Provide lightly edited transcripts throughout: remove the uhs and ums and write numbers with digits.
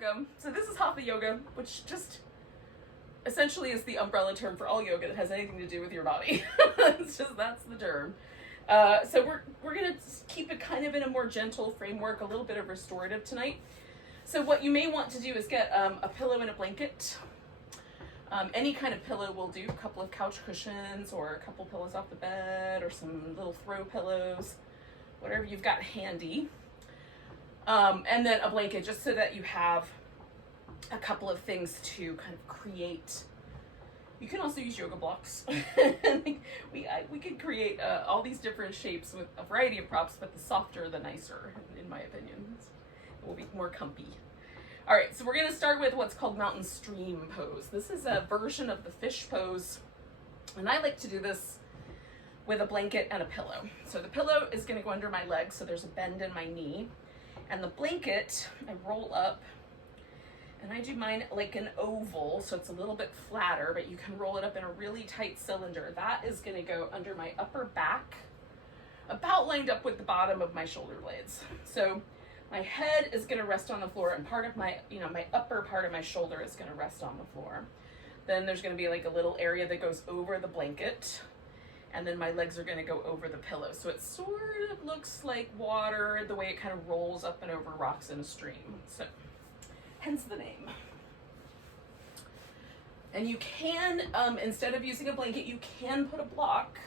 welcome. So this is Hatha yoga, which just essentially is the umbrella term for all yoga that has anything to do with your body. It's just, that's the term. So we're gonna keep it kind of in a more gentle framework, a little bit of restorative tonight. So what you may want to do is get a pillow and a blanket. Any kind of pillow will do, a couple of couch cushions or a couple pillows off the bed or some little throw pillows, whatever you've got handy. And then a blanket, just so that you have a couple of things to kind of create. You can also use yoga blocks. we could create all these different shapes with a variety of props, but the softer the nicer, in my opinion. It will be more comfy. All right, so we're gonna start with what's called mountain stream pose. This is a version of the fish pose, and I like to do this with a blanket and a pillow. So the pillow is gonna go under my legs, so there's a bend in my knee. And the blanket, I roll up, and I do mine like an oval, so it's a little bit flatter, but you can roll it up in a really tight cylinder. That is gonna go under my upper back, about lined up with the bottom of my shoulder blades. So my head is gonna rest on the floor, and part of my, my upper part of my shoulder is gonna rest on the floor. Then there's gonna be like a little area that goes over the blanket, and then my legs are gonna go over the pillow. So it sort of looks like water, the way it kind of rolls up and over rocks in a stream. So, hence the name. And you can, instead of using a blanket, you can put a block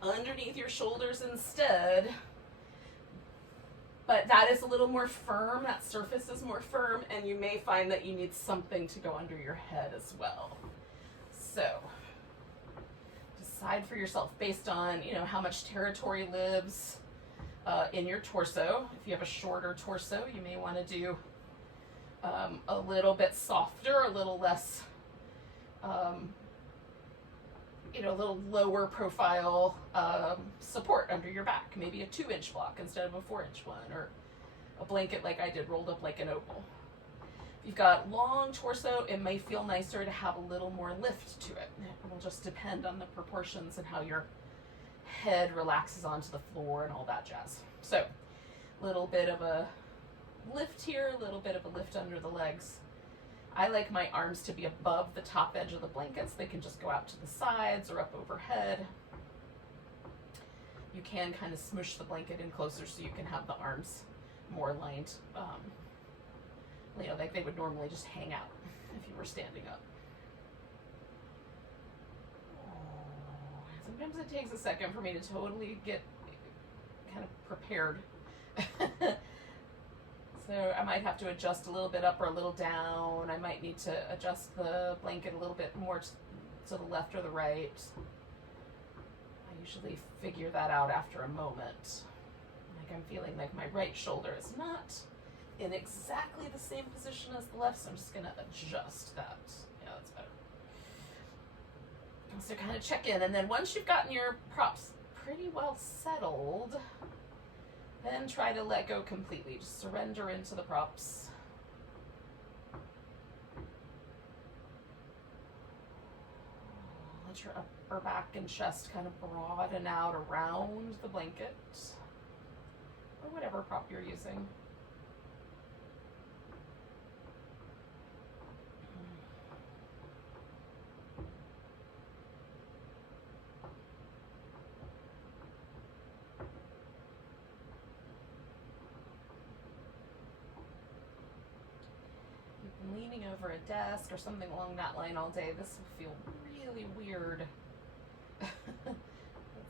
underneath your shoulders instead. But that is a little more firm, that surface is more firm, and you may find that you need something to go under your head as well. So, decide for yourself based on, how much territory lives in your torso. If you have a shorter torso, you may want to do a little bit softer, a little less, a little lower profile support under your back. Maybe a 2-inch block instead of a 4-inch one, or a blanket like I did, rolled up like an oval. If you've got long torso, it may feel nicer to have a little more lift to it. It will just depend on the proportions and how your head relaxes onto the floor and all that jazz. So, a little bit of a lift here, a little bit of a lift under the legs. I like my arms to be above the top edge of the blankets. They can just go out to the sides or up overhead. You can kind of smush the blanket in closer so you can have the arms more lined, like they would normally just hang out if you were standing up. Sometimes it takes a second for me to totally get kind of prepared. So I might have to adjust a little bit up or a little down. I might need to adjust the blanket a little bit more to the left or the right. I usually figure that out after a moment. Like I'm feeling like my right shoulder is not in exactly the same position as the left, so I'm just gonna adjust that. Yeah, that's better. So kind of check in, and then once you've gotten your props pretty well settled, then try to let go completely. Just surrender into the props. Let your upper back and chest kind of broaden out around the blanket, or whatever prop you're using. Leaning over a desk or something along that line all day, this will feel really weird. Let's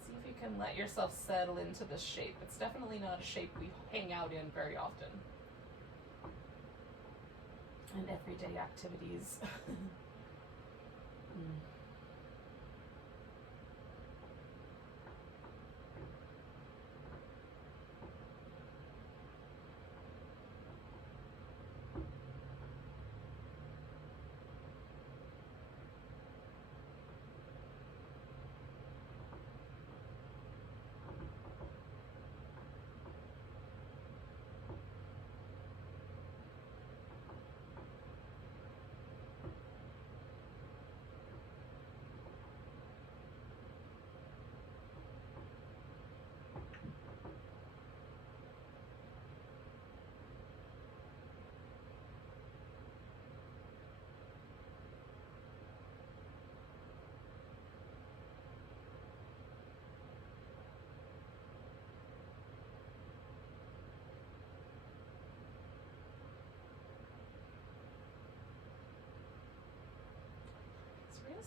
see if you can let yourself settle into this shape. It's definitely not a shape we hang out in very often in everyday activities.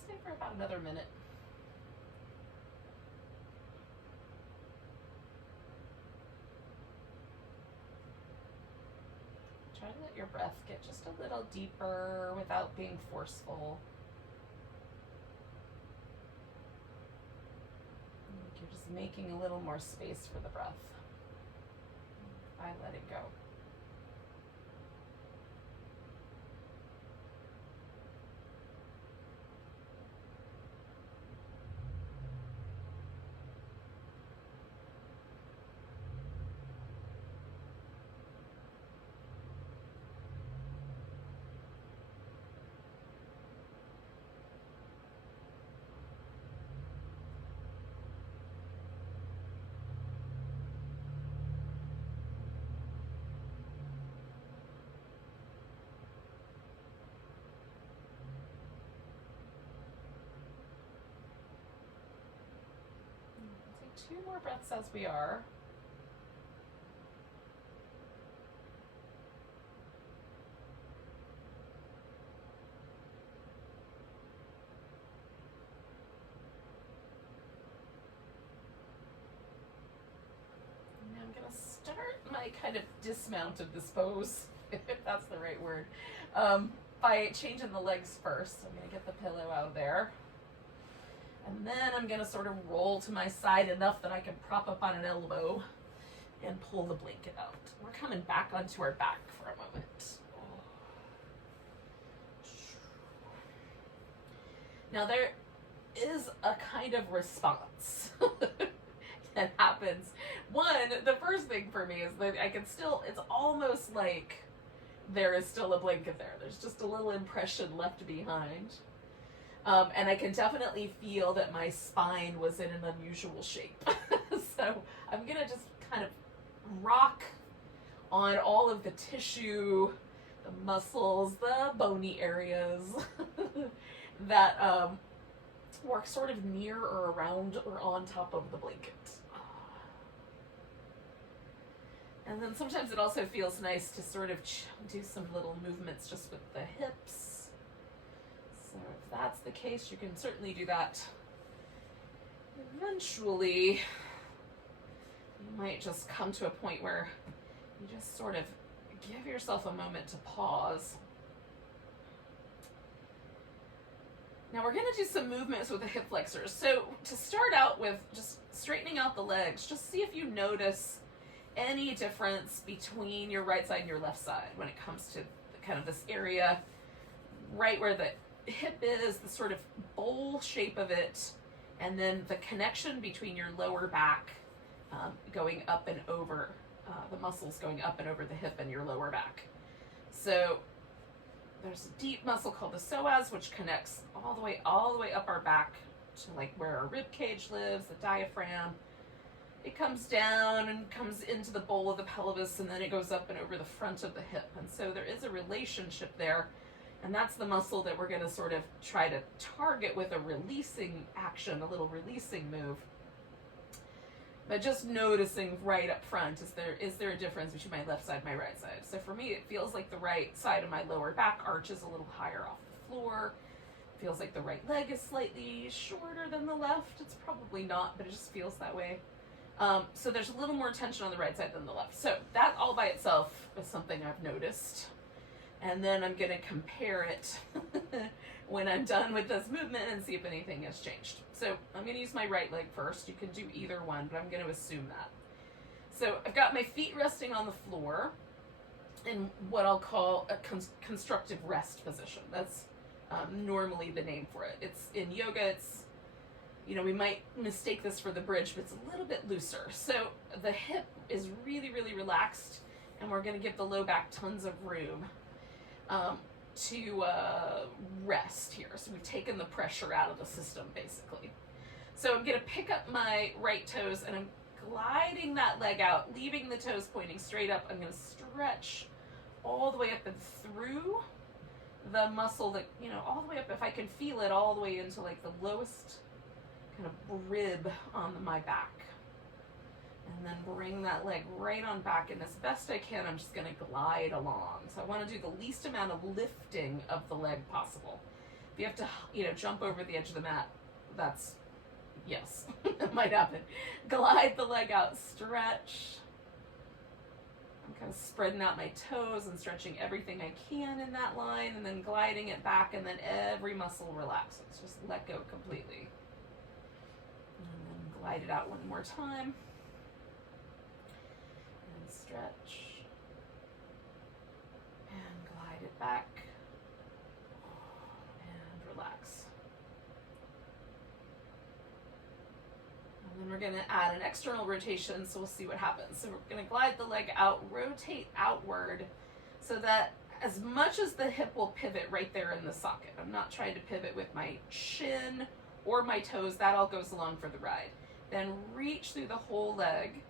stay for about another minute. Try to let your breath get just a little deeper without being forceful. Like you're just making a little more space for the breath by letting go. Take 2 more breaths as we are. Now I'm going to start my kind of dismount of this pose, if that's the right word, by changing the legs first. So I'm going to get the pillow out of there. And then I'm going to sort of roll to my side enough that I can prop up on an elbow and pull the blanket out. We're coming back onto our back for a moment. Now there is a kind of response that happens. One, the first thing for me is that I can still, it's almost like there is still a blanket there. There's just a little impression left behind. And I can definitely feel that my spine was in an unusual shape. So I'm going to just kind of rock on all of the tissue, the muscles, the bony areas that work sort of near or around or on top of the blanket. And then sometimes it also feels nice to sort of do some little movements just with the hips. So if that's the case, you can certainly do that. Eventually, you might just come to a point where you just sort of give yourself a moment to pause. Now we're going to do some movements with the hip flexors. So to start out with just straightening out the legs, just see if you notice any difference between your right side and your left side when it comes to kind of this area right where the hip is, the sort of bowl shape of it, and then the connection between your lower back going up and over, the muscles going up and over the hip and your lower back. So there's a deep muscle called the psoas, which connects all the way up our back to like where our rib cage lives, the diaphragm. It comes down and comes into the bowl of the pelvis, and then it goes up and over the front of the hip. And so there is a relationship there. And that's the muscle that we're going to sort of try to target with a releasing action, a little releasing move. But just noticing right up front, is there a difference between my left side and my right side? So for me, it feels like the right side of my lower back arches a little higher off the floor. It feels like the right leg is slightly shorter than the left. It's probably not, but it just feels that way. So there's a little more tension on the right side than the left. So that all by itself is something I've noticed. And then I'm going to compare it when I'm done with this movement and see if anything has changed. So I'm going to use my right leg first. You can do either one, but I'm going to assume that. So I've got my feet resting on the floor in what I'll call a constructive rest position. That's normally the name for it. It's in yoga, it's, you know, we might mistake this for the bridge, but it's a little bit looser. So the hip is really, really relaxed, and we're going to give the low back tons of room to rest here. So we've taken the pressure out of the system, basically. So I'm going to pick up my right toes, and I'm gliding that leg out, leaving the toes pointing straight up. I'm going to stretch all the way up and through the muscle that, you know, all the way up, if I can feel it, all the way into like the lowest kind of rib on my back. And then bring that leg right on back, and as best I can, I'm just going to glide along. So I want to do the least amount of lifting of the leg possible. If you have to, jump over the edge of the mat, that's, yes, it might happen. Glide the leg out, stretch. I'm kind of spreading out my toes and stretching everything I can in that line, and then gliding it back, and then every muscle relaxes. Just let go completely. And then glide it out one more time. And stretch. And glide it back. And relax. And then we're going to add an external rotation, so we'll see what happens. So we're going to glide the leg out, rotate outward, so that as much as the hip will pivot right there in the socket. I'm not trying to pivot with my shin or my toes. That all goes along for the ride. Then reach through the whole leg.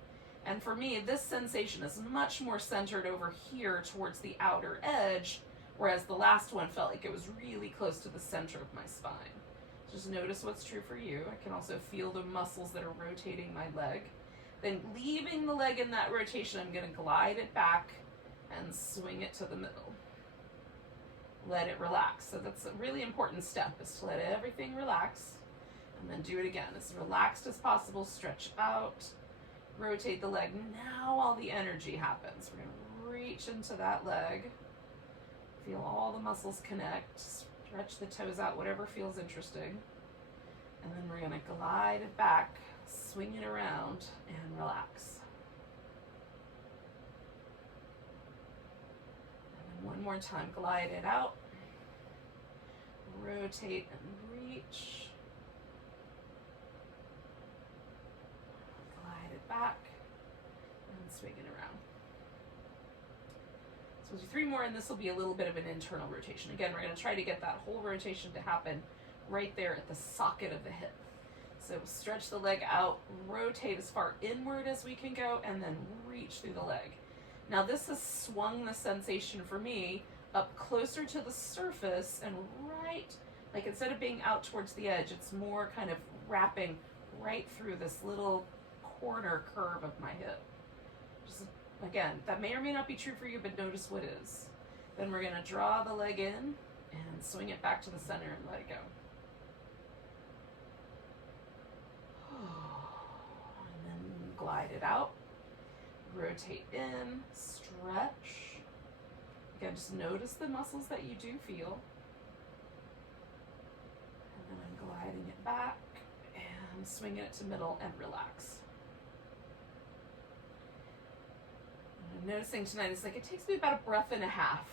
And for me, this sensation is much more centered over here towards the outer edge, whereas the last one felt like it was really close to the center of my spine. Just notice what's true for you. I can also feel the muscles that are rotating my leg. Then leaving the leg in that rotation, I'm going to glide it back and swing it to the middle. Let it relax. So that's a really important step, is to let everything relax. And then do it again. As relaxed as possible. Stretch out. Rotate the leg. Now all the energy happens. We're going to reach into that leg. Feel all the muscles connect. Stretch the toes out, whatever feels interesting. And then we're going to glide it back, swing it around, and relax. And then one more time, glide it out. Rotate and reach. Glide it back, and swing it around. So we'll do 3 more, and this will be a little bit of an internal rotation. Again, we're going to try to get that whole rotation to happen right there at the socket of the hip. So stretch the leg out, rotate as far inward as we can go, and then reach through the leg. Now this has swung the sensation for me up closer to the surface, and right, like instead of being out towards the edge, it's more kind of wrapping right through this little corner curve of my hip. Just, again, that may or may not be true for you, but notice what is. Then we're going to draw the leg in and swing it back to the center and let it go. And then glide it out. Rotate in, stretch. Again, just notice the muscles that you do feel. And then I'm gliding it back and swinging it to middle and relax. I'm noticing tonight, it's like it takes me about a breath and a half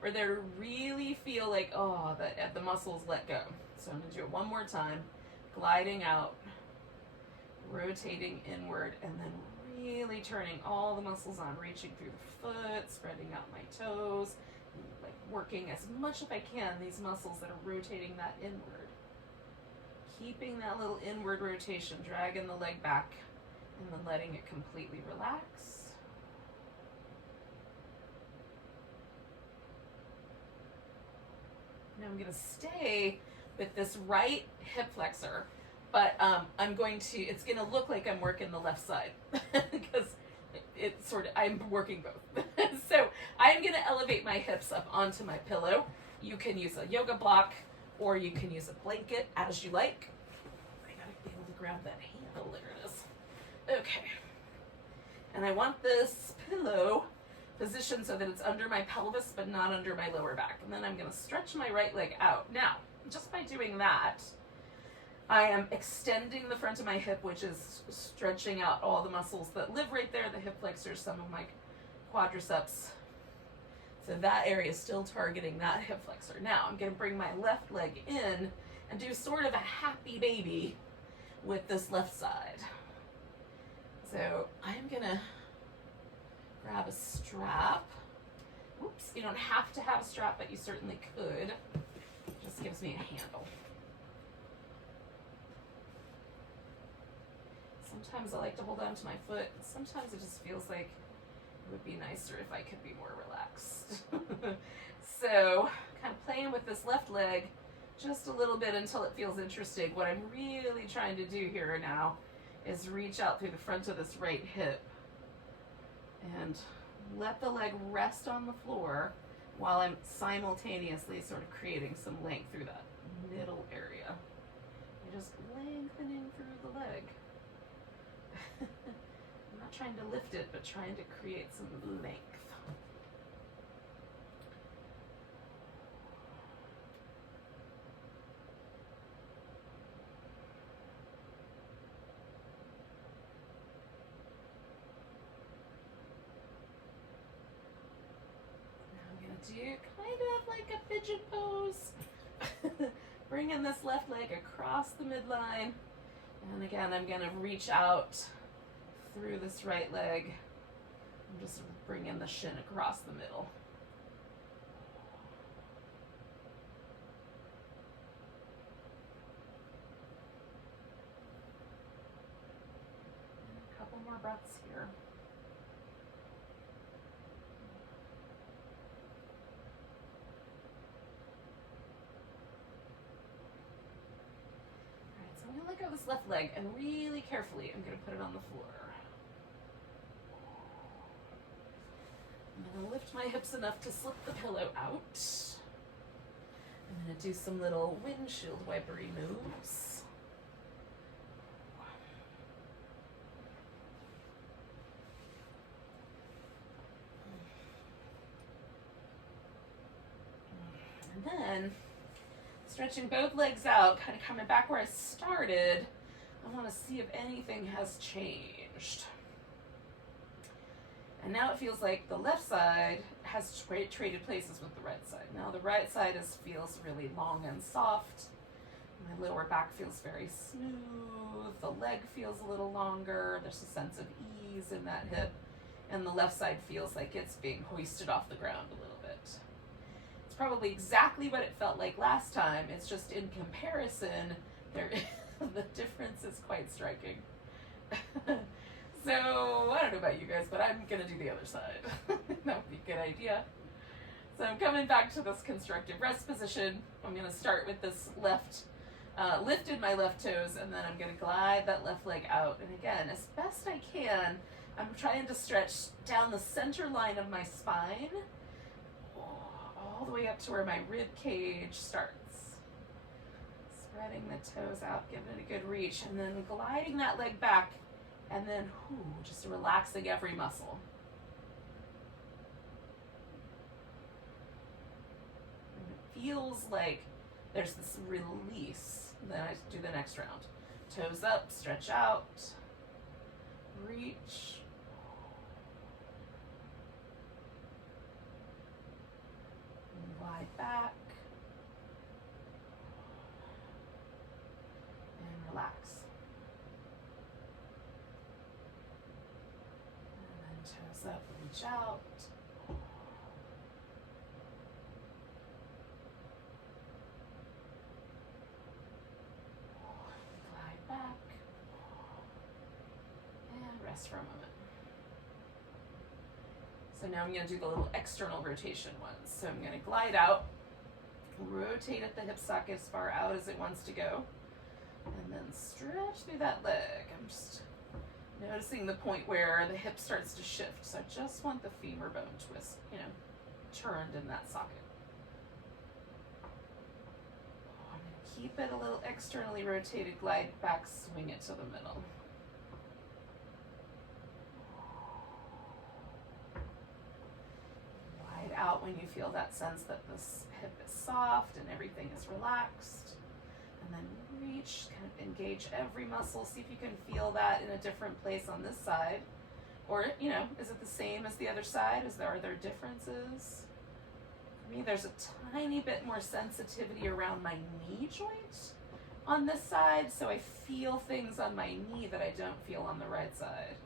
for there to really feel like, oh, the muscles let go. So I'm going to do it one more time, gliding out, rotating inward, and then really turning all the muscles on, reaching through the foot, spreading out my toes, like working as much as I can, these muscles that are rotating that inward. Keeping that little inward rotation, dragging the leg back, and then letting it completely relax. Now I'm going to stay with this right hip flexor, but it's going to look like I'm working the left side because I'm working both. So I'm going to elevate my hips up onto my pillow. You can use a yoga block or you can use a blanket as you like. I got to be able to grab that handle. There it is. Okay. And I want this pillow position so that it's under my pelvis but not under my lower back. And then I'm going to stretch my right leg out. Now, just by doing that, I am extending the front of my hip, which is stretching out all the muscles that live right there, the hip flexors, some of my quadriceps. So that area is still targeting that hip flexor. Now I'm going to bring my left leg in and do sort of a happy baby with this left side. So I'm going to grab a strap. Oops, you don't have to have a strap, but you certainly could. It just gives me a handle. Sometimes I like to hold on to my foot. Sometimes it just feels like it would be nicer if I could be more relaxed. So, kind of playing with this left leg just a little bit until it feels interesting. What I'm really trying to do here now is reach out through the front of this right hip and let the leg rest on the floor, while I'm simultaneously sort of creating some length through that middle area. You're just lengthening through the leg. I'm not trying to lift it, but trying to create some length. Do kind of like a fidget pose. Bringing this left leg across the midline. And again, I'm going to reach out through this right leg. I'm just bringing the shin across the middle. And a couple more breaths here. I'm going to let go of this left leg, and really carefully I'm going to put it on the floor. I'm going to lift my hips enough to slip the pillow out. I'm going to do some little windshield wipery moves. And then, stretching both legs out, kind of coming back where I started, I want to see if anything has changed. And now it feels like the left side has traded places with the right side. Now the right side feels really long and soft. My lower back feels very smooth. The leg feels a little longer. There's a sense of ease in that hip. And the left side feels like it's being hoisted off the ground a little bit. Probably exactly what it felt like last time. It's just in comparison, the difference is quite striking. So I don't know about you guys, but I'm gonna do the other side. That would be a good idea. So I'm coming back to this constructive rest position. I'm gonna start with this left, lifted my left toes, and then I'm gonna glide that left leg out. And again, as best I can, I'm trying to stretch down the center line of my spine, all the way up to where my rib cage starts. Spreading the toes out, giving it a good reach, and then gliding that leg back, and then just relaxing every muscle. And it feels like there's this release. Then I do the next round. Toes up, stretch out, reach. Glide back and relax. And then toes up, reach out. Glide back and rest for a moment. So now I'm going to do the little external rotation ones. So I'm going to glide out, rotate at the hip socket as far out as it wants to go, and then stretch through that leg. I'm just noticing the point where the hip starts to shift. So I just want the femur bone twist, turned in that socket. I'm going to keep it a little externally rotated, glide back, swing it to the middle. Out when you feel that sense that this hip is soft and everything is relaxed. And then reach, kind of engage every muscle. See if you can feel that in a different place on this side. Or, is it the same as the other side? Are there differences? For me, there's a tiny bit more sensitivity around my knee joint on this side, so I feel things on my knee that I don't feel on the right side.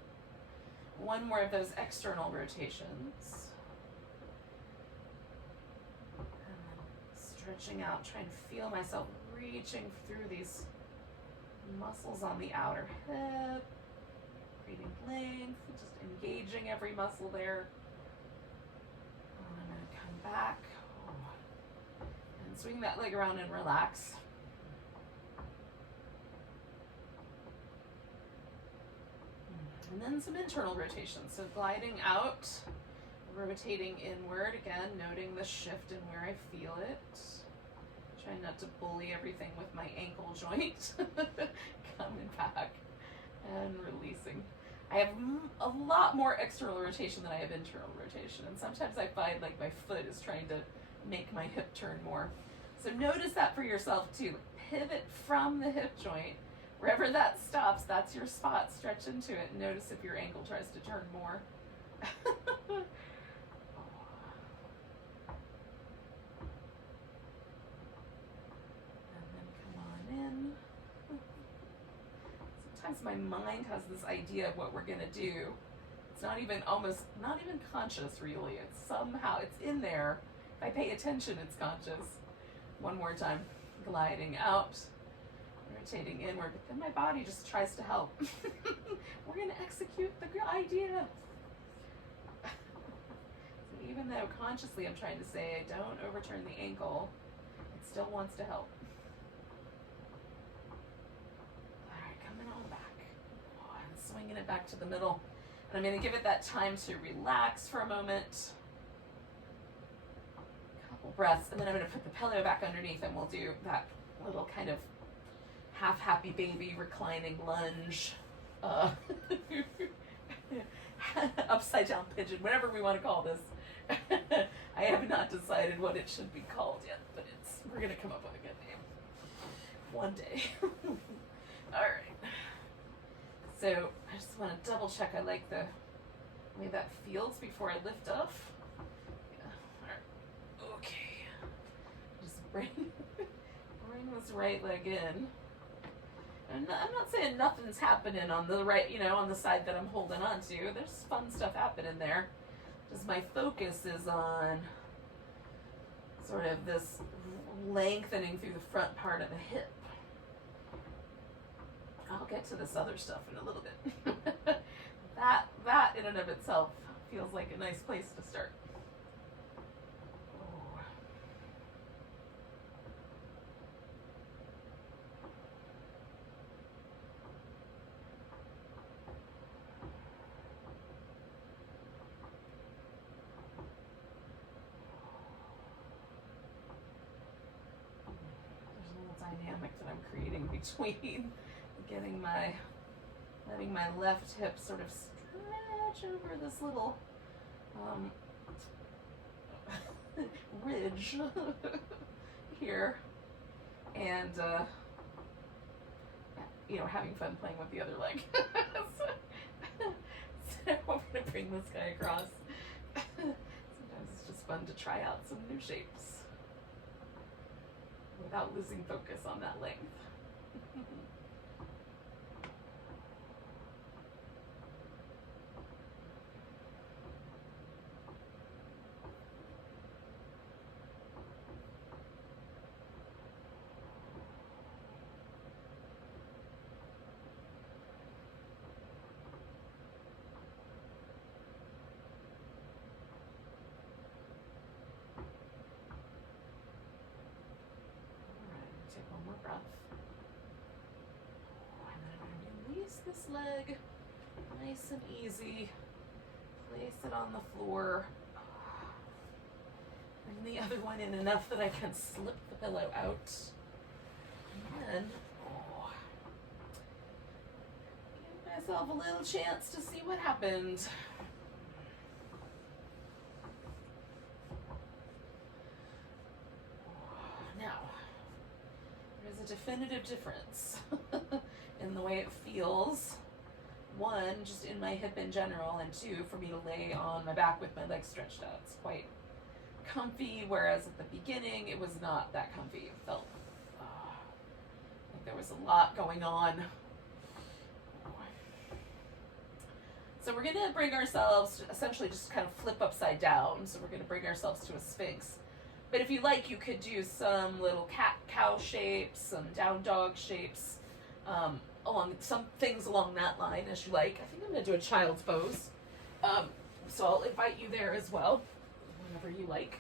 One more of those external rotations. Stretching out, trying to feel myself reaching through these muscles on the outer hip, creating length, just engaging every muscle there. And I'm going to come back and swing that leg around and relax. And then some internal rotations. So gliding out, rotating inward, again, noting the shift in where I feel it. Trying not to bully everything with my ankle joint. Coming back and releasing. I have a lot more external rotation than I have internal rotation, and sometimes I find like my foot is trying to make my hip turn more. So notice that for yourself too. Pivot from the hip joint. Wherever that stops, that's your spot. Stretch into it and notice if your ankle tries to turn more. In. Sometimes my mind has this idea of what we're gonna do. It's not even conscious really. It's somehow, it's in there. If I pay attention, it's conscious. One more time, gliding out, rotating inward, but then my body just tries to help. We're gonna execute the idea. So even though consciously I'm trying to say, don't overturn the ankle, it still wants to help. Swinging it back to the middle. And I'm going to give it that time to relax for a moment. Couple breaths. And then I'm going to put the pillow back underneath and we'll do that little kind of half happy baby reclining lunge. Upside down pigeon, whatever we want to call this. I have not decided what it should be called yet, but we're going to come up with a good name. One day. All right. So I just want to double check I like the way that feels before I lift off. Yeah. All right. Okay. Just bring this right leg in. And I'm not saying nothing's happening on the right, on the side that I'm holding on to. There's fun stuff happening there. Just my focus is on sort of this lengthening through the front part of the hip. I'll get to this other stuff in a little bit. that in and of itself feels like a nice place to start. There's a little dynamic that I'm creating between letting my left hip sort of stretch over this little ridge here, and having fun playing with the other leg. So I'm gonna bring this guy across. Sometimes it's just fun to try out some new shapes without losing focus on that length. This leg nice and easy. Place it on the floor. Bring the other one in enough that I can slip the pillow out. And then give myself a little chance to see what happened. Now, there's a definitive difference in the way it feels. One, just in my hip in general, and two, for me to lay on my back with my legs stretched out. It's quite comfy, whereas at the beginning it was not that comfy. It felt like there was a lot going on. So we're gonna bring ourselves to essentially just kind of flip upside down. So we're gonna bring ourselves to a Sphinx. But if you like, you could do some little cat-cow shapes, some down dog shapes, along some things along that line as you like. I think I'm gonna do a child's pose. So I'll invite you there as well, whenever you like.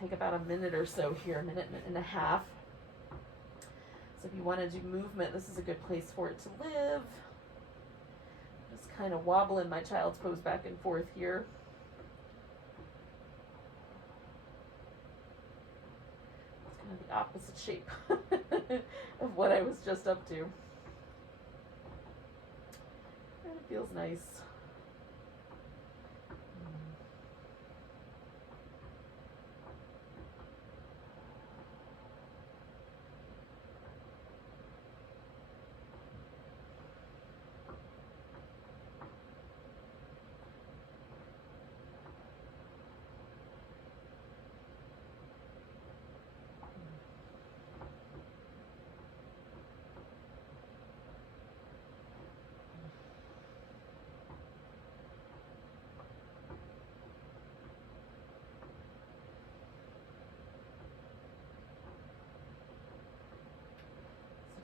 take about a minute or so here, a minute and a half. So if you want to do movement, this is a good place for it to live. Just kind of wobbling my child's pose back and forth here. It's kind of the opposite shape of what I was just up to. And it feels nice.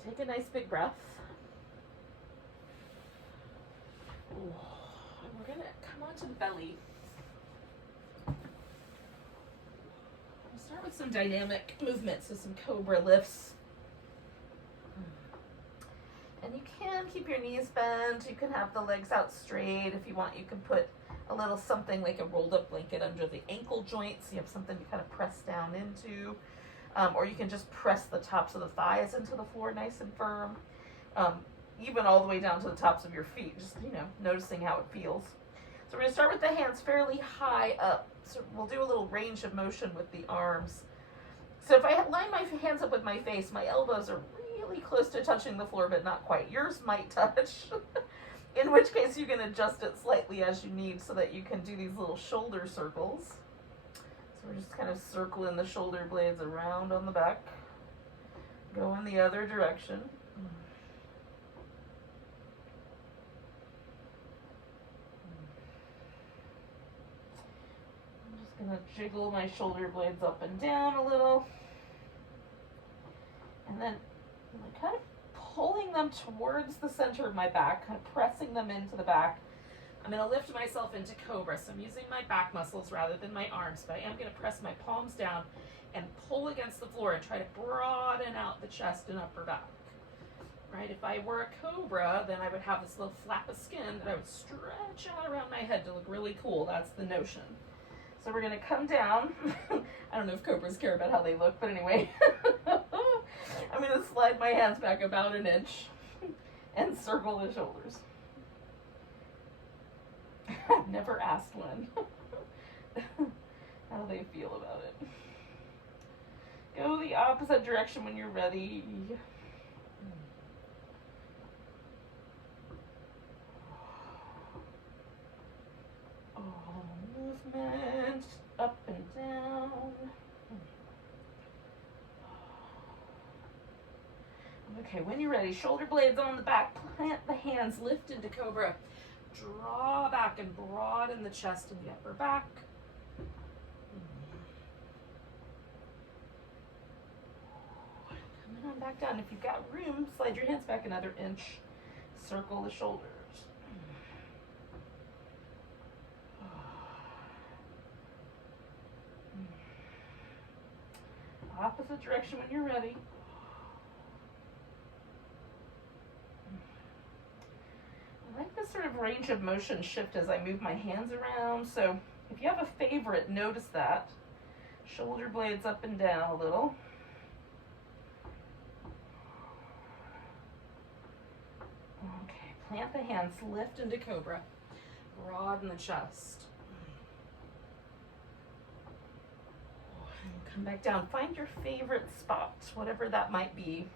Take a nice big breath. Ooh. And we're going to come onto the belly. We'll start with some dynamic movements, so some Cobra Lifts. And you can keep your knees bent. You can have the legs out straight. If you want, you can put a little something like a rolled up blanket under the ankle joints. You have something to kind of press down into. Or you can just press the tops of the thighs into the floor nice and firm, even all the way down to the tops of your feet, just, noticing how it feels. So we're going to start with the hands fairly high up. So we'll do a little range of motion with the arms. So if I line my hands up with my face, my elbows are really close to touching the floor, but not quite. Yours might touch, in which case you can adjust it slightly as you need so that you can do these little shoulder circles. So we're just kind of circling the shoulder blades around on the back. Go in the other direction. I'm just going to jiggle my shoulder blades up and down a little. And then I'm kind of pulling them towards the center of my back, kind of pressing them into the back. I'm going to lift myself into Cobra, so I'm using my back muscles rather than my arms, but I am going to press my palms down and pull against the floor and try to broaden out the chest and upper back. Right? If I were a Cobra, then I would have this little flap of skin that I would stretch out around my head to look really cool. That's the notion. So we're going to come down. I don't know if Cobras care about how they look, but anyway. I'm going to slide my hands back about an inch and circle the shoulders. I've never asked one how they feel about it. Go the opposite direction when you're ready. Movement up and down. Okay, when you're ready, shoulder blades on the back, plant the hands, lift into Cobra. Draw back and broaden the chest and the upper back. Coming on back down. If you've got room, slide your hands back another inch. Circle the shoulders. Opposite direction when you're ready. I like this sort of range of motion shift as I move my hands around. So if you have a favorite, notice that. Shoulder blades up and down a little. Okay, plant the hands, lift into Cobra. Broaden the chest. And come back down. Find your favorite spot, whatever that might be.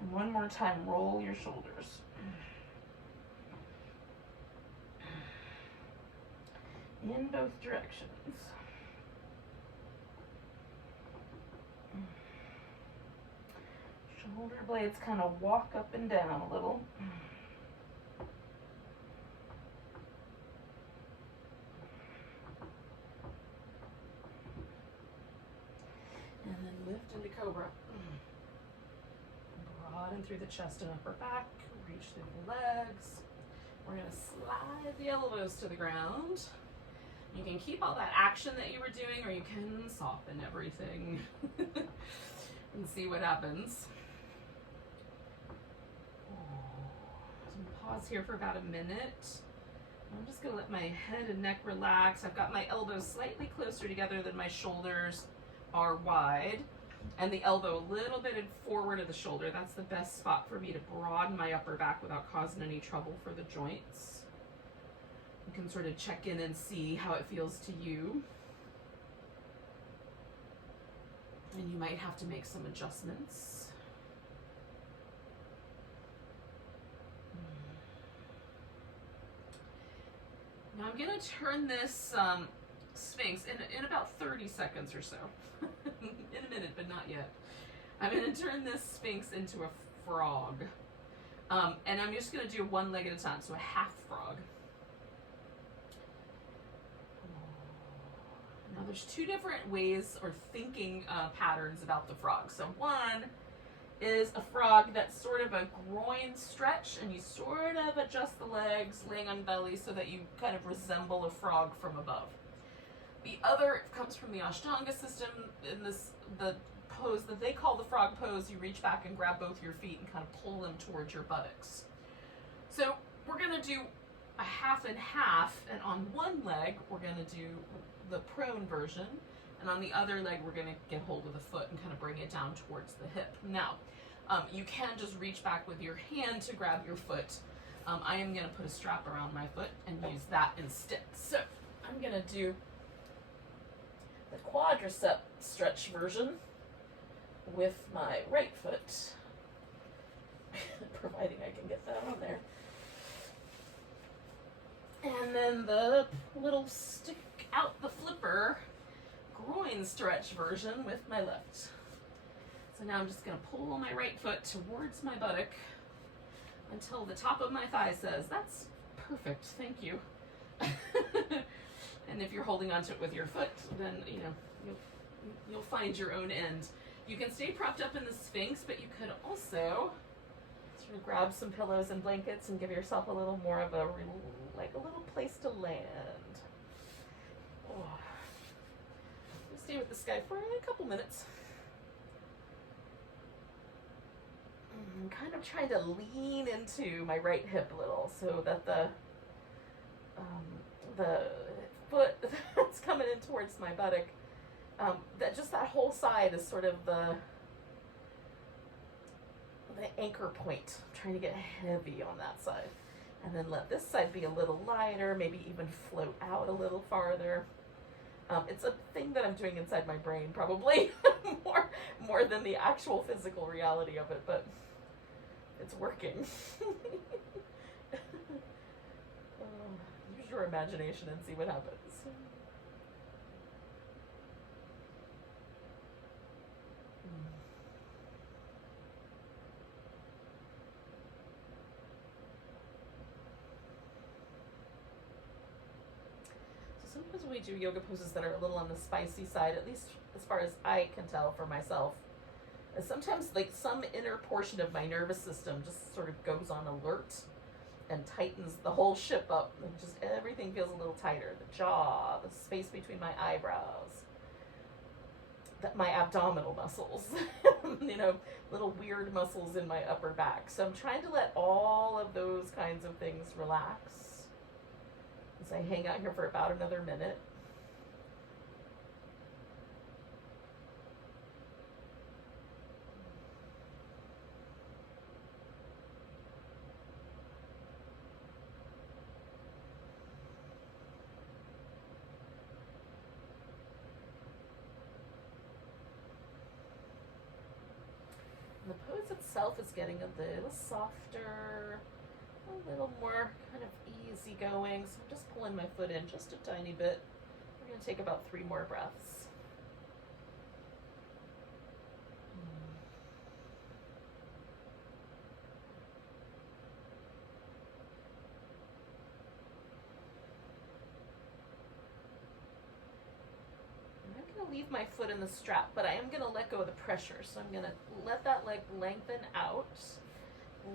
And one more time, roll your shoulders. In both directions. Shoulder blades kind of walk up and down a little. And then lift into Cobra. Broaden through the chest and upper back. Reach through the legs. We're going to slide the elbows to the ground. You can keep all that action that you were doing, or you can soften everything and see what happens. So pause here for about a minute. I'm just gonna let my head and neck relax. I've got my elbows slightly closer together than my shoulders are wide, and the elbow a little bit forward of the shoulder. That's the best spot for me to broaden my upper back without causing any trouble for the joints. You can sort of check in and see how it feels to you. And you might have to make some adjustments. Now I'm going to turn this Sphinx in about 30 seconds or so. In a minute, but not yet. I'm going to turn this Sphinx into a frog. And I'm just going to do one leg at a time, so a half frog. Now there's two different ways or thinking patterns about the frog. So one is a frog that's sort of a groin stretch, and you sort of adjust the legs, laying on belly, so that you kind of resemble a frog from above. The other comes from the Ashtanga system. In the pose that they call the frog pose, you reach back and grab both your feet and kind of pull them towards your buttocks. So we're going to do a half and half, and on one leg we're going to do the prone version, and on the other leg we're going to get hold of the foot and kind of bring it down towards the hip. Now you can just reach back with your hand to grab your foot. I am going to put a strap around my foot and use that instead. So I'm going to do the quadricep stretch version with my right foot, providing I can get that on there. And then the little stick out the flipper groin stretch version with my left. So now I'm just going to pull my right foot towards my buttock until the top of my thigh says, "That's perfect, thank you." And if you're holding onto it with your foot, then you'll find your own end. You can stay propped up in the Sphinx, but you could also sort of grab some pillows and blankets and give yourself a little more of a little place to land. Oh. Stay with this guy for a couple minutes. I'm kind of trying to lean into my right hip a little, so that the foot that's coming in towards my buttock, that whole side is sort of the anchor point. I'm trying to get heavy on that side, and then let this side be a little lighter, maybe even float out a little farther. It's a thing that I'm doing inside my brain, probably more than the actual physical reality of it, but it's working. Use your imagination and see what happens. Sometimes we do yoga poses that are a little on the spicy side, at least as far as I can tell for myself. And sometimes some inner portion of my nervous system just sort of goes on alert and tightens the whole ship up, and just everything feels a little tighter. The jaw, the space between my eyebrows, my abdominal muscles, little weird muscles in my upper back. So I'm trying to let all of those kinds of things relax as I hang out here for about another minute. The pose itself is getting a little softer, a little more kind of easygoing. So I'm just pulling my foot in just a tiny bit. We're going to take about 3 more breaths. Leave my foot in the strap, but I am going to let go of the pressure. So I'm going to let that leg lengthen out,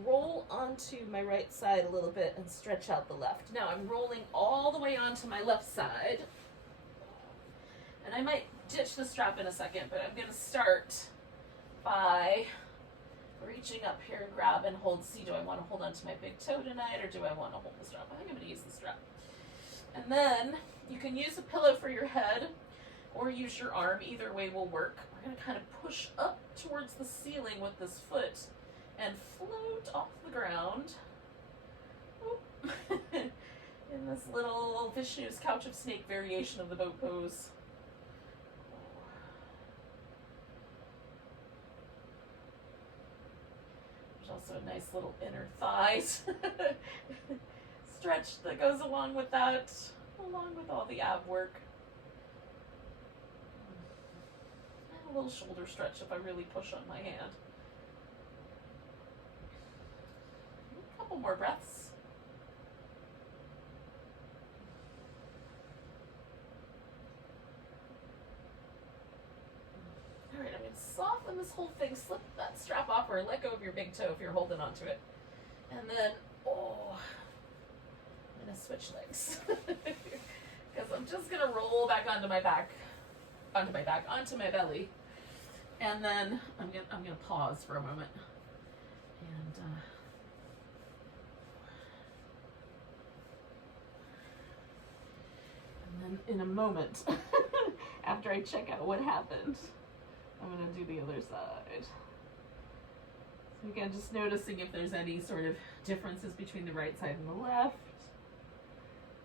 roll onto my right side a little bit, and stretch out the left. Now I'm rolling all the way onto my left side, And I might ditch the strap in a second, but I'm going to start by reaching up here and grab and hold. See, do I want to hold onto my big toe tonight, or do I want to hold the strap? I think I'm going to use the strap. And then you can use a pillow for your head or use your arm. Either way will work. We're going to kind of push up towards the ceiling with this foot and float off the ground in this little Vishnu's couch of snake variation of the boat pose. There's also a nice little inner thigh stretch that goes along with that, along with all the ab work. And a little shoulder stretch if I really push on my hand. A couple more breaths. All right, I'm going to soften this whole thing. Slip that strap off or let go of your big toe if you're holding onto it. And then, I'm going to switch legs. Because I'm just going to roll back onto my belly. And then I'm going to pause for a moment. And then in a moment, after I check out what happened, I'm going to do the other side. So again, just noticing if there's any sort of differences between the right side and the left.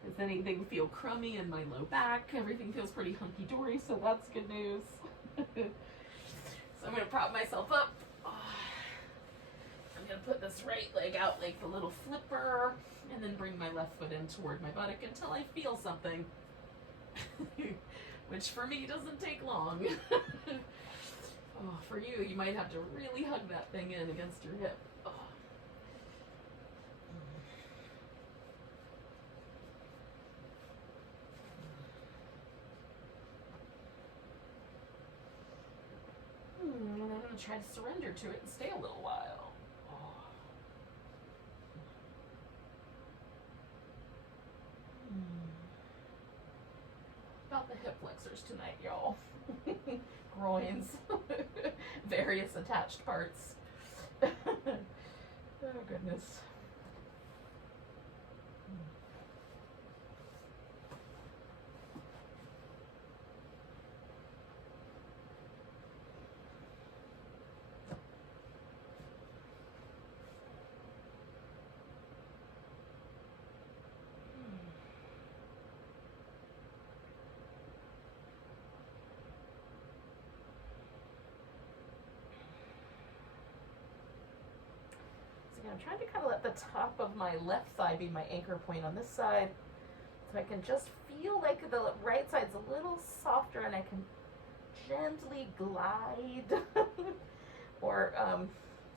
Does anything feel crummy in my low back? Everything feels pretty hunky-dory, so that's good news. So I'm going to prop myself up. I'm going to put this right leg out like the little flipper, and then bring my left foot in toward my buttock until I feel something. Which for me doesn't take long. For you, you might have to really hug that thing in against your hip. And then I'm going to try to surrender to it and stay a little while. About the hip flexors tonight, y'all. Groins. Various attached parts. Oh, goodness. I'm trying to kind of let the top of my left thigh be my anchor point on this side, so I can just feel like the right side's a little softer and I can gently glide or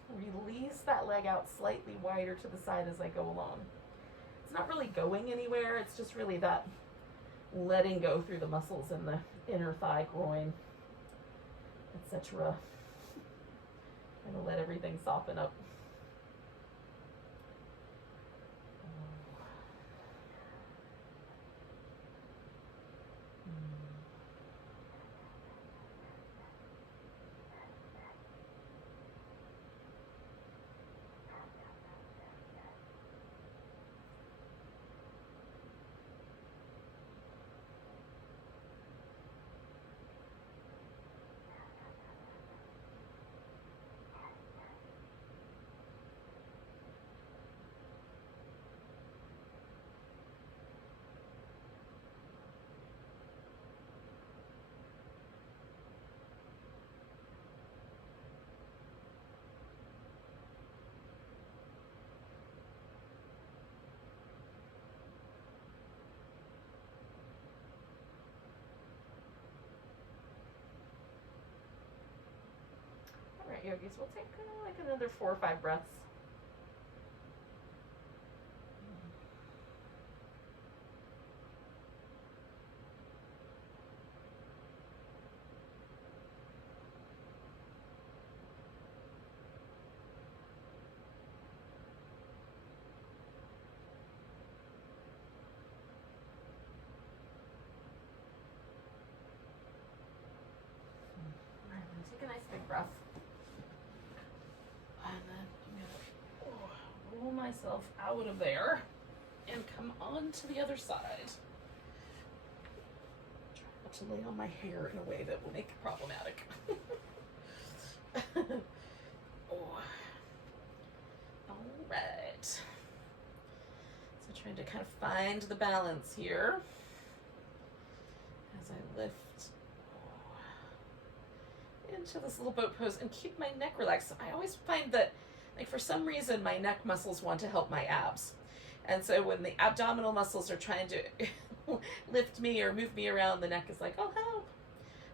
release that leg out slightly wider to the side as I go along. It's not really going anywhere, it's just really that letting go through the muscles in the inner thigh, groin, etc. I'm going to let everything soften up. Alright, yogis, we'll take like another 4 or 5 breaths. a nice big breath. And then I'm gonna roll myself out of there and come on to the other side. Try not to lay on my hair in a way that will make it problematic. Oh. All right. So trying to kind of find the balance here as I lift into this little boat pose and keep my neck relaxed. I always find that, like, for some reason my neck muscles want to help my abs. And so when the abdominal muscles are trying to lift me or move me around, the neck is like, oh, help.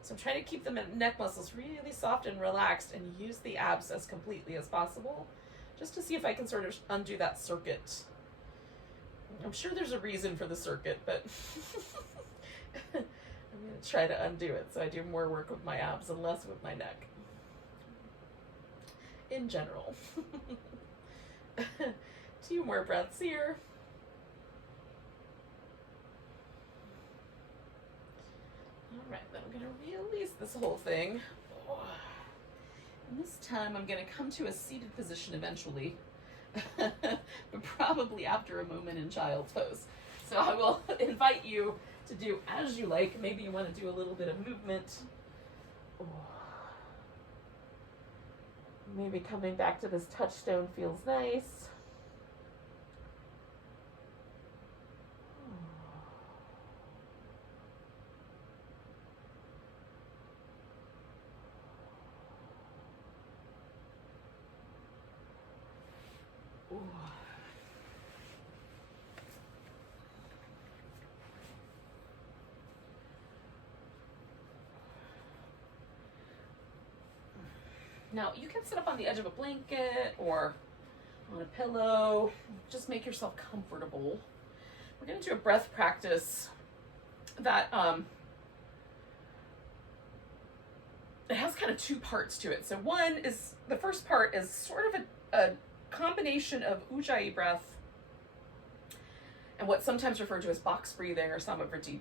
So I'm trying to keep the neck muscles really soft and relaxed and use the abs as completely as possible, just to see if I can sort of undo that circuit. I'm sure there's a reason for the circuit, but I'm going to try to undo it so I do more work with my abs and less with my neck. In general. 2 more breaths here. All right, then I'm going to release this whole thing. And this time I'm going to come to a seated position eventually, but probably after a moment in child's pose. So I will invite you to do as you like. Maybe you want to do a little bit of movement. Maybe coming back to this touchstone feels nice. Now, you can sit up on the edge of a blanket or on a pillow. Just make yourself comfortable. We're going to do a breath practice that it has kind of 2 parts to it. So the first part is sort of a combination of Ujjayi Breath and what's sometimes referred to as box breathing or Samavriti.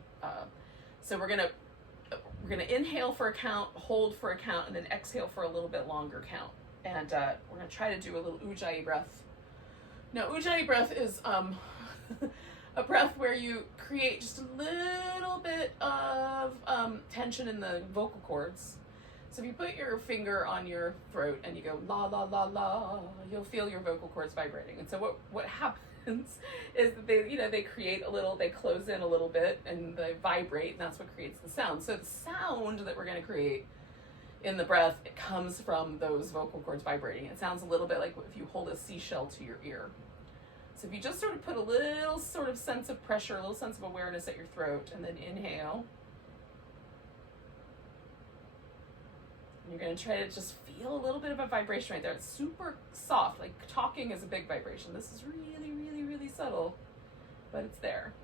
So we're gonna inhale for a count, hold for a count, and then exhale for a little bit longer count. And we're gonna try to do a little Ujjayi Breath. Now, Ujjayi Breath is a breath where you create just a little bit of tension in the vocal cords. So if you put your finger on your throat and you go la la la la, you'll feel your vocal cords vibrating. And so what happens is that they create a little, they close in a little bit and they vibrate, and that's what creates the sound. So the sound that we're going to create in the breath, it comes from those vocal cords vibrating. It sounds a little bit like if you hold a seashell to your ear. So if you just sort of put a little sort of sense of pressure, a little sense of awareness at your throat, and then inhale. You're going to try to just feel a little bit of a vibration right there. It's super soft, like talking is a big vibration. This is really, really, really subtle, but it's there.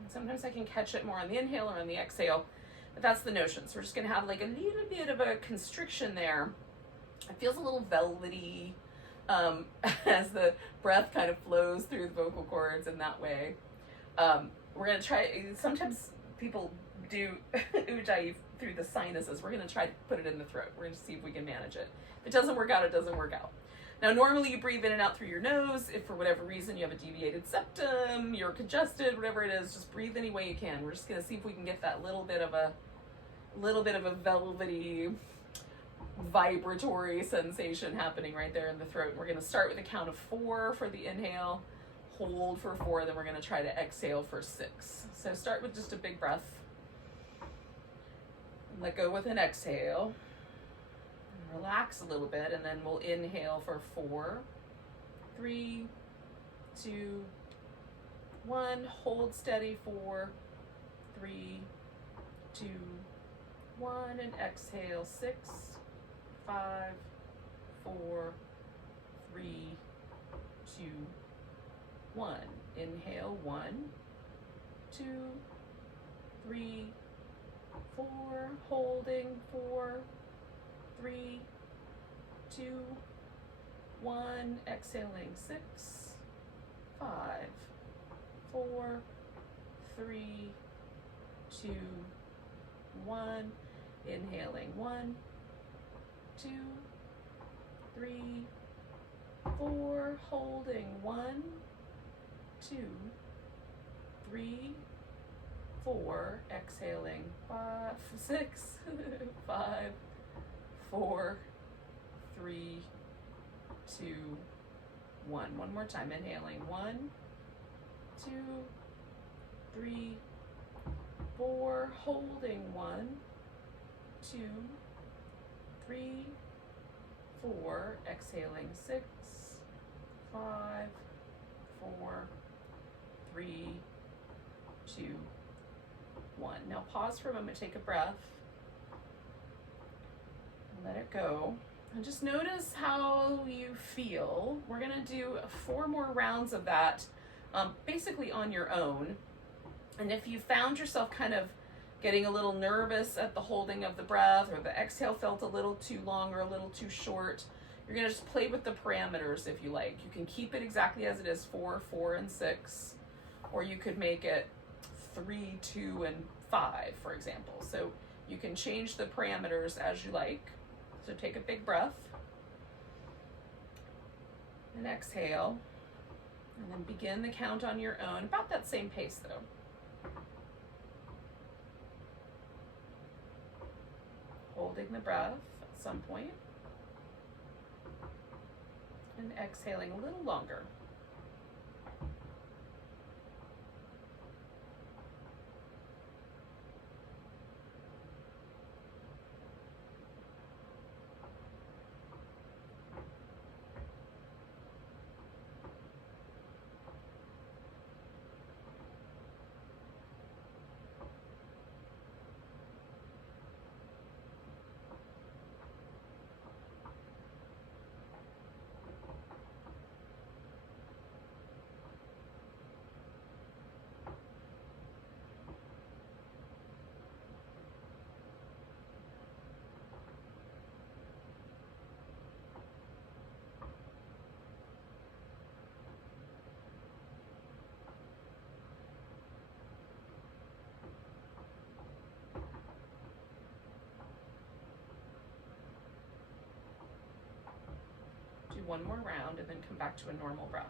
And sometimes I can catch it more on the inhale or on the exhale, but that's the notion. So we're just going to have like a little bit of a constriction there. It feels a little velvety. As the breath kind of flows through the vocal cords in that way. We're going to try, sometimes people do Ujjayi through the sinuses. We're going to try to put it in the throat. We're going to see if we can manage it. If it doesn't work out, it doesn't work out. Now, normally you breathe in and out through your nose. If for whatever reason you have a deviated septum, you're congested, whatever it is, just breathe any way you can. We're just going to see if we can get that little bit of a velvety, vibratory sensation happening right there in the throat. We're going to start with a count of 4 for the inhale, hold for 4, then we're going to try to exhale for 6. So start with just a big breath. Let go with an exhale. Relax a little bit, and then we'll inhale for 4, 3, 2, 1. Hold steady. 4, 3, 2, 1, and exhale. 6, 5, 4, 3, 2, 1. Inhale. 1, 2, 3, 4. Holding. 4, 3, 2, 1. Exhaling. 6, 5, 4, 3, 2, 1. Inhaling 1, 2, 3, 4. Holding 1, 2, 3, 4. Exhaling 5, 6, 5, 4, 3, 2, 1. One more time. Inhaling 1, 2, 3, 4. Holding 1, 2, 3, 4. Exhaling 6, 5, 4, 3, 2, 1. Now pause for a moment, take a breath, and let it go. And just notice how you feel. We're gonna do 4 more rounds of that, basically on your own. And if you found yourself kind of getting a little nervous at the holding of the breath, or the exhale felt a little too long or a little too short, you're gonna just play with the parameters if you like. You can keep it exactly as it is, 4, 4, and 6, or you could make it 3, 2, and 5, for example. So you can change the parameters as you like. So take a big breath and exhale, and then begin the count on your own, about that same pace though. Holding the breath at some point and exhaling a little longer. Do 1 more round and then come back to a normal breath.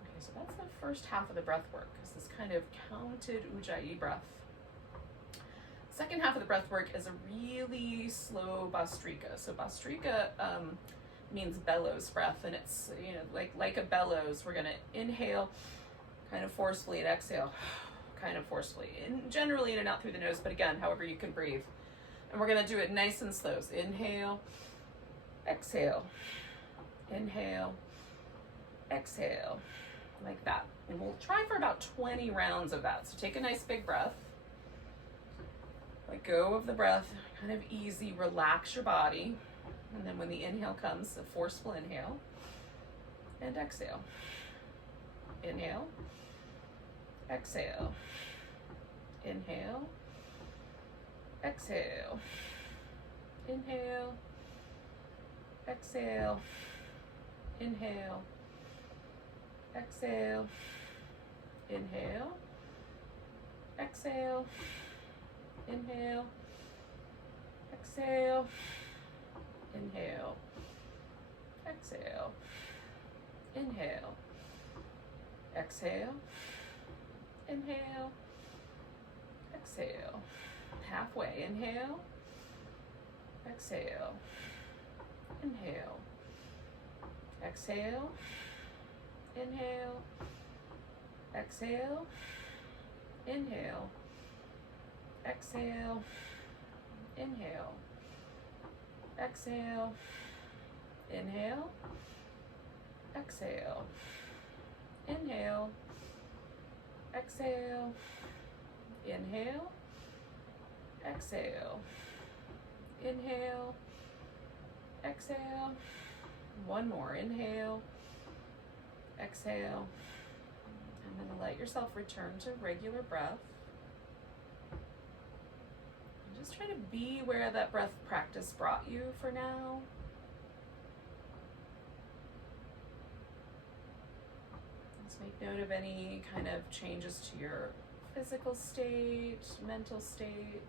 Okay, so that's the first half of the breath work. This is kind of counted Ujjayi breath. Second half of the breath work is a really slow Bhastrika. So Bhastrika means bellows breath, and it's, you know, like a bellows. We're gonna inhale kind of forcefully and exhale kind of forcefully, and generally in and out through the nose, but again, however you can breathe. And we're gonna do it nice and slow. So inhale, exhale, inhale, exhale, like that. And we'll try for about 20 rounds of that. So take a nice big breath. Let go of the breath, kind of easy, relax your body. And then when the inhale comes, a forceful inhale and exhale. Inhale, exhale, inhale, exhale, inhale, exhale, inhale, exhale, inhale, exhale, inhale, exhale, inhale, exhale, inhale, exhale, inhale, exhale. Halfway, inhale, exhale, inhale, exhale, inhale, exhale, inhale, exhale, inhale, exhale, inhale, exhale, inhale, exhale, inhale, exhale, inhale, exhale. One more, inhale, Exhale. And then let yourself return to regular breath. And just try to be where that breath practice brought you for now. Let's make note of any kind of changes to your physical state, mental state.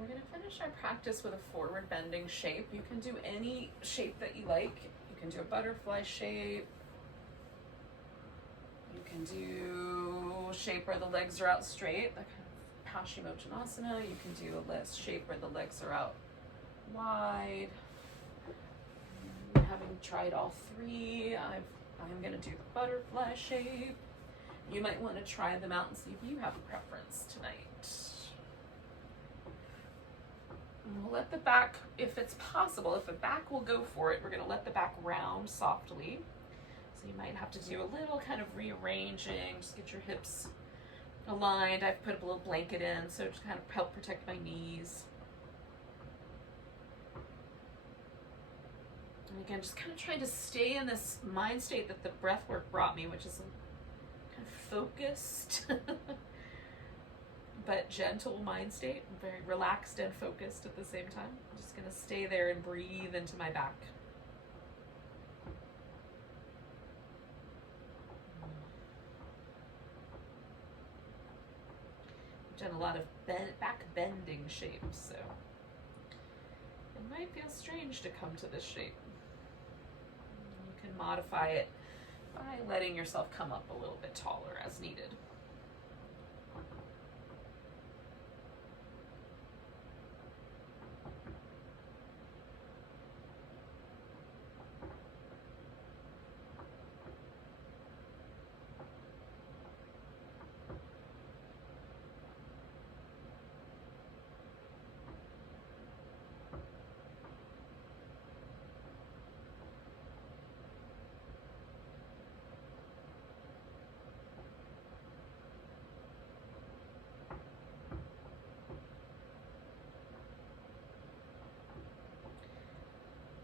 We're going to finish our practice with a forward bending shape. You can do any shape that you like. You can do a butterfly shape. You can do a shape where the legs are out straight, that kind of Paschimottanasana. You can do a shape where the legs are out wide. Having tried all three, I'm going to do the butterfly shape. You might want to try them out and see if you have a preference tonight. We'll let the back, if it's possible, if the back will go for it, we're going to let the back round softly. So you might have to do a little kind of rearranging, just get your hips aligned. I've put a little blanket in, so just kind of help protect my knees. And again, just kind of trying to stay in this mind state that the breath work brought me, which is kind of focused. But gentle mind state, very relaxed and focused at the same time. I'm just going to stay there and breathe into my back. I've done a lot of back bending shapes, so it might feel strange to come to this shape. You can modify it by letting yourself come up a little bit taller as needed.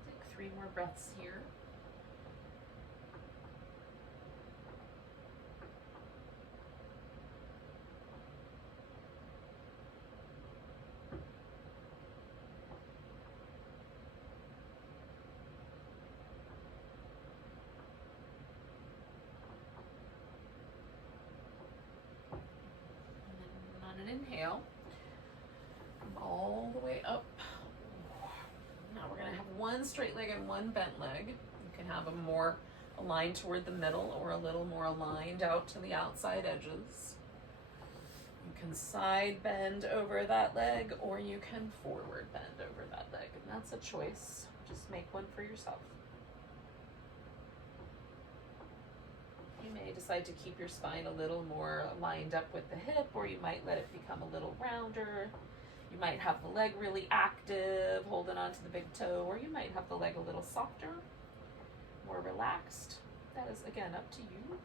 Take 3 more breaths here. And then on an inhale, come all the way up. Now we're going to have one straight leg and one bent leg. You can have them more aligned toward the middle or a little more aligned out to the outside edges. You can side bend over that leg or you can forward bend over that leg, and that's a choice. Just make one for yourself. You may decide to keep your spine a little more lined up with the hip, or you might let it become a little rounder. You might have the leg really active, holding onto the big toe, or you might have the leg a little softer, more relaxed. That is, again, up to you.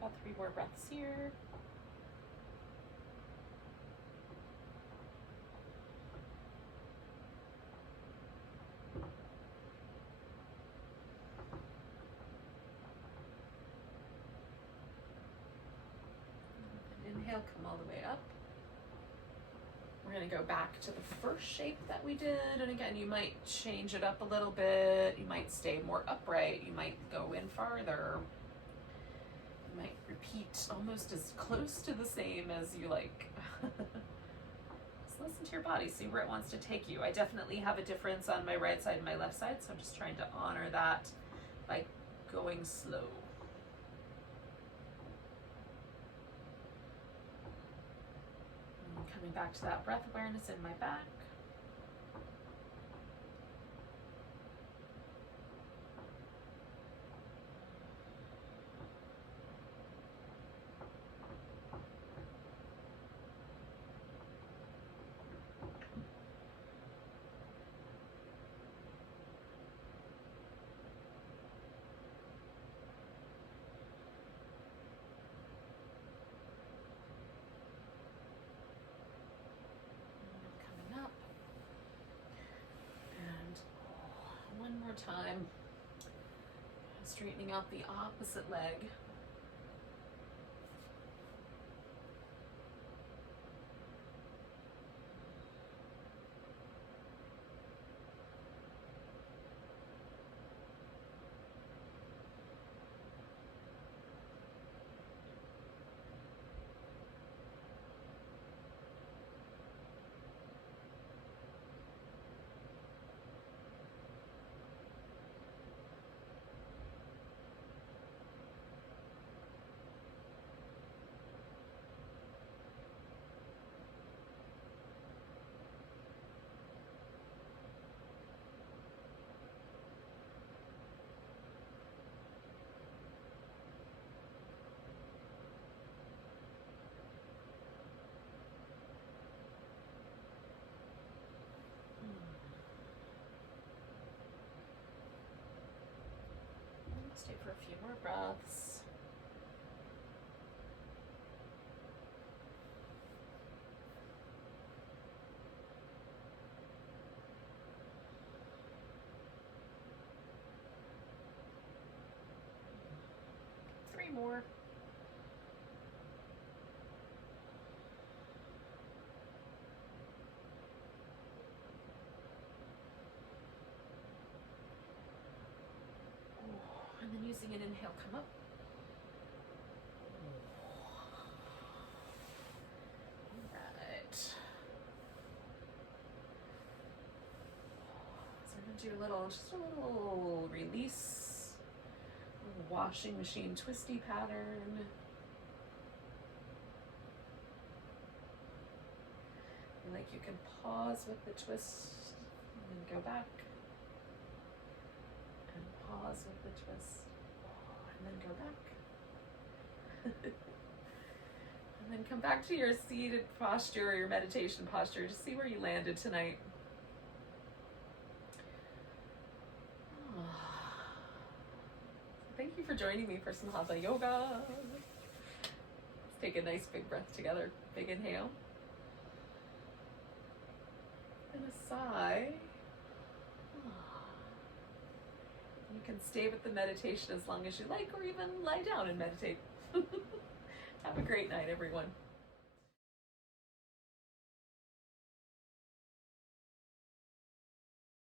About 3 more breaths here. inhale, come all the way up. We're going to go back to the first shape that we did. And again, you might change it up a little bit. You might stay more upright. You might go in farther. You might repeat almost as close to the same as you like. Just listen to your body, see where it wants to take you. I definitely have a difference on my right side and my left side, so I'm just trying to honor that by going slow. Coming back to that breath awareness in my back. One more time, straightening out the opposite leg. Stay for a few more breaths. Three more. And then using an inhale, come up. All right. So we're gonna do just a little release, a little washing machine twisty pattern. And like you can pause with the twist and then go back. And pause with the twist, and then go back. And then come back to your seated posture or your meditation posture. Just see where you landed tonight. Thank you for joining me for some Hatha yoga. Let's take a nice big breath together. Big inhale. And a sigh. You can stay with the meditation as long as you like, or even lie down and meditate. Have a great night, everyone.